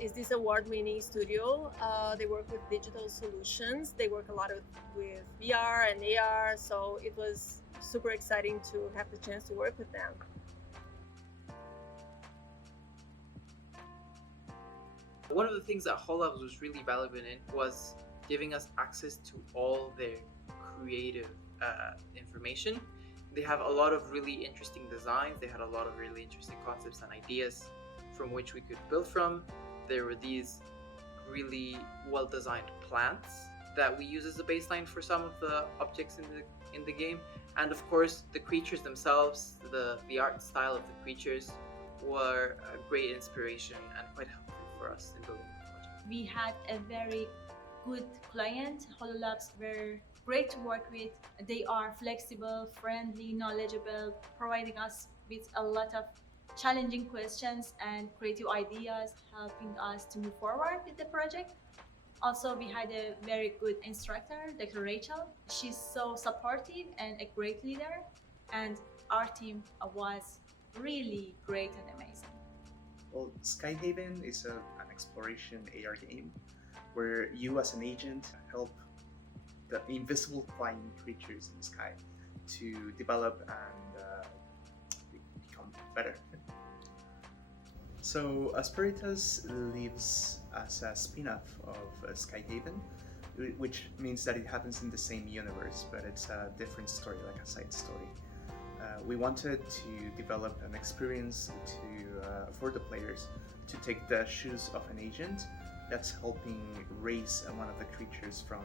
is this award-winning studio. They work with digital solutions. They work a lot with VR and AR, so it was super exciting to have the chance to work with them. One of the things that HoloLabs was really valuable in was giving us access to all their creative information. They have a lot of really interesting designs. They had a lot of really interesting concepts and ideas from which we could build from. There were these really well-designed plants that we use as a baseline for some of the objects in the game, and of course the creatures themselves, the art style of the creatures were a great inspiration and quite helpful for us in building the project. We had a very good client. HoloLabs were great to work with. They are flexible, friendly, knowledgeable, providing us with a lot of challenging questions and creative ideas, helping us to move forward with the project. Also, we had a very good instructor, Dr. Rachel. She's so supportive and a great leader, and our team was really great and amazing. Well, Skyhaven is an exploration AR game where you as an agent help the invisible flying creatures in the sky to develop and become better. So Asperitas lives as a spin-off of Skyhaven, which means that it happens in the same universe, but it's a different story, like a side story. We wanted to develop an experience for the players to take the shoes of an agent that's helping raise one of the creatures from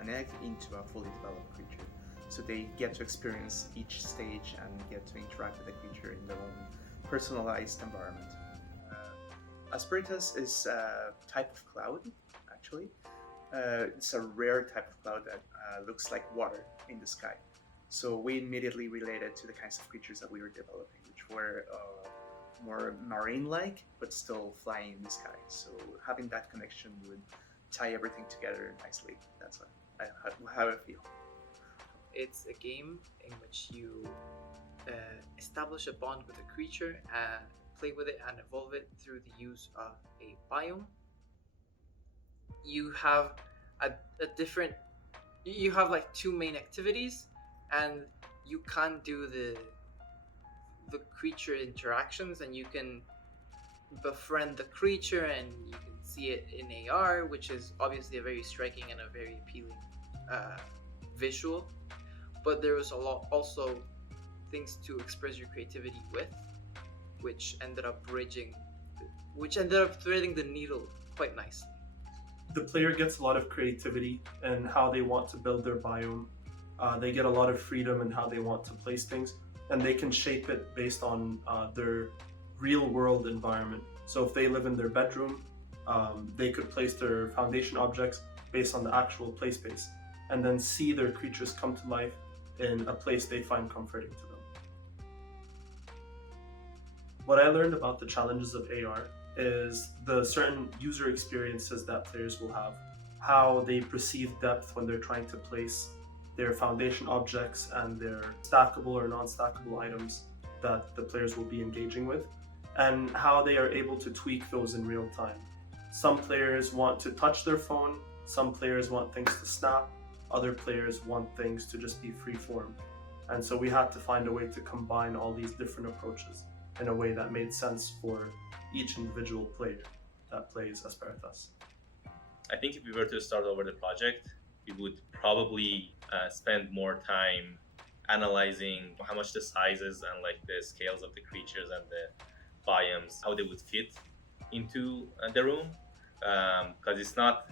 an egg into a fully developed creature. So they get to experience each stage and get to interact with the creature in their own personalized environment. Asperitas is a type of cloud, actually. It's a rare type of cloud that looks like water in the sky. So we immediately related to the kinds of creatures that we were developing, which were more marine-like, but still flying in the sky. So having that connection would tie everything together nicely. That's how I feel. It's a game in which you establish a bond with a creature and play with it and evolve it through the use of a biome. You have you have like two main activities, and you can do the creature interactions, and you can befriend the creature and you can see it in AR, which is obviously a very striking and a very appealing visual. But there was also things to express your creativity with, which ended up threading the needle quite nicely. The player gets a lot of creativity in how they want to build their biome. They get a lot of freedom in how they want to place things, and they can shape it based on their real world environment. So if they live in their bedroom, they could place their foundation objects based on the actual play space, and then see their creatures come to life in a place they find comforting to them. What I learned about the challenges of AR is the certain user experiences that players will have, how they perceive depth when they're trying to place their foundation objects and their stackable or non-stackable items that the players will be engaging with, and how they are able to tweak those in real time. Some players want to touch their phone, some players want things to snap, other players want things to just be free-form. And so we had to find a way to combine all these different approaches in a way that made sense for each individual player that plays Asperitas. I think if we were to start over the project, we would probably spend more time analyzing how much the sizes and like the scales of the creatures and the biomes, how they would fit into the room, because it's not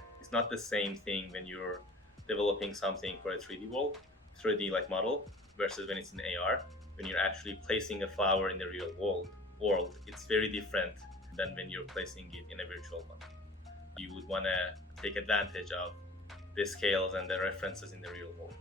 the same thing when you're developing something for a 3D like model versus when it's in AR. When you're actually placing a flower in the real world, it's very different than when you're placing it in a virtual one. You would want to take advantage of the scales and the references in the real world.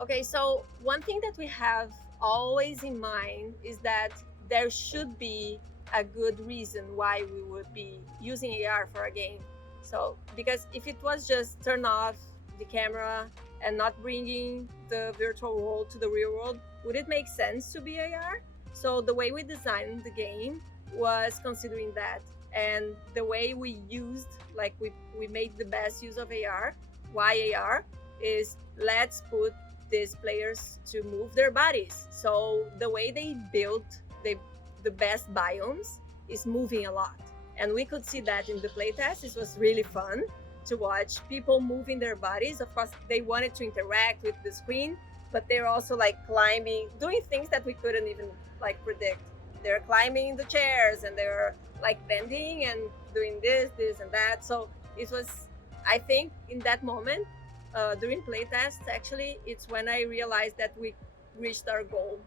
Okay, so one thing that we have always in mind is that there should be a good reason why we would be using AR for a game. So, because if it was just turn off the camera and not bringing the virtual world to the real world, would it make sense to be AR? So the way we designed the game was considering that. And the way we used, like we made the best use of AR. Why AR? Is let's put these players to move their bodies. So the way they built the best biomes is moving a lot. And we could see that in the playtest. It was really fun to watch people moving their bodies. Of course, they wanted to interact with the screen, but they're also like climbing, doing things that we couldn't even like predict. They're climbing the chairs and they're like bending and doing this, and that. So it was, I think, in that moment during playtests, actually, it's when I realized that we reached our goal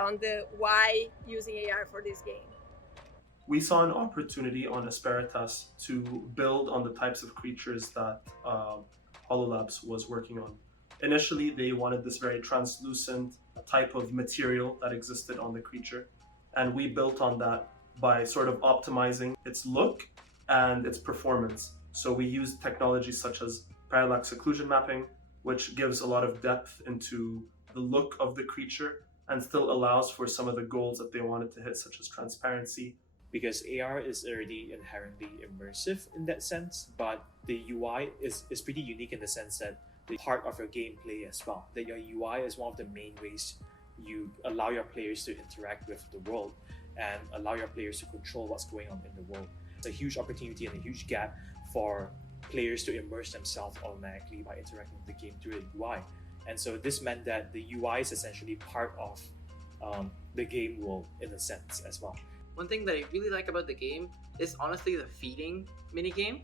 on the why using AR for this game. We saw an opportunity on Asperitas to build on the types of creatures that Hololabs was working on. Initially, they wanted this very translucent type of material that existed on the creature, and we built on that by sort of optimizing its look and its performance. So we used technologies such as parallax occlusion mapping, which gives a lot of depth into the look of the creature and still allows for some of the goals that they wanted to hit, such as transparency. Because AR is already inherently immersive in that sense, but the UI is pretty unique in the sense that the part of your gameplay as well. That your UI is one of the main ways you allow your players to interact with the world and allow your players to control what's going on in the world. It's a huge opportunity and a huge gap for players to immerse themselves automatically by interacting with the game through the UI. And so this meant that the UI is essentially part of the game world in a sense as well. One thing that I really like about the game is honestly the feeding minigame.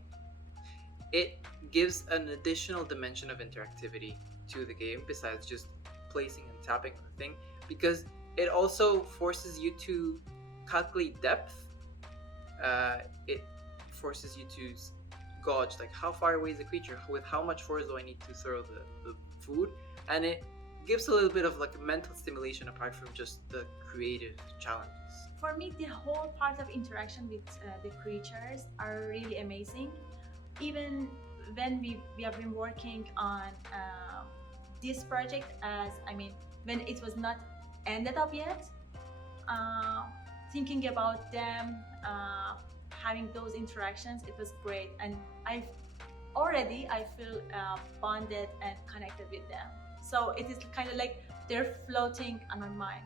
It gives an additional dimension of interactivity to the game besides just placing and tapping on the thing, because it also forces you to calculate depth. It forces you to gauge like how far away is the creature, with how much force do I need to throw the food, and it gives a little bit of like mental stimulation apart from just the creative challenges. For me, the whole part of interaction with the creatures are really amazing. Even when we have been working on this project, when it was not ended up yet, thinking about them, having those interactions, it was great, and I feel bonded and connected with them. So it is kind of like they're floating on my mind.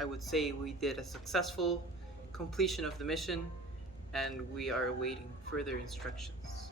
I would say we did a successful completion of the mission, and we are awaiting further instructions.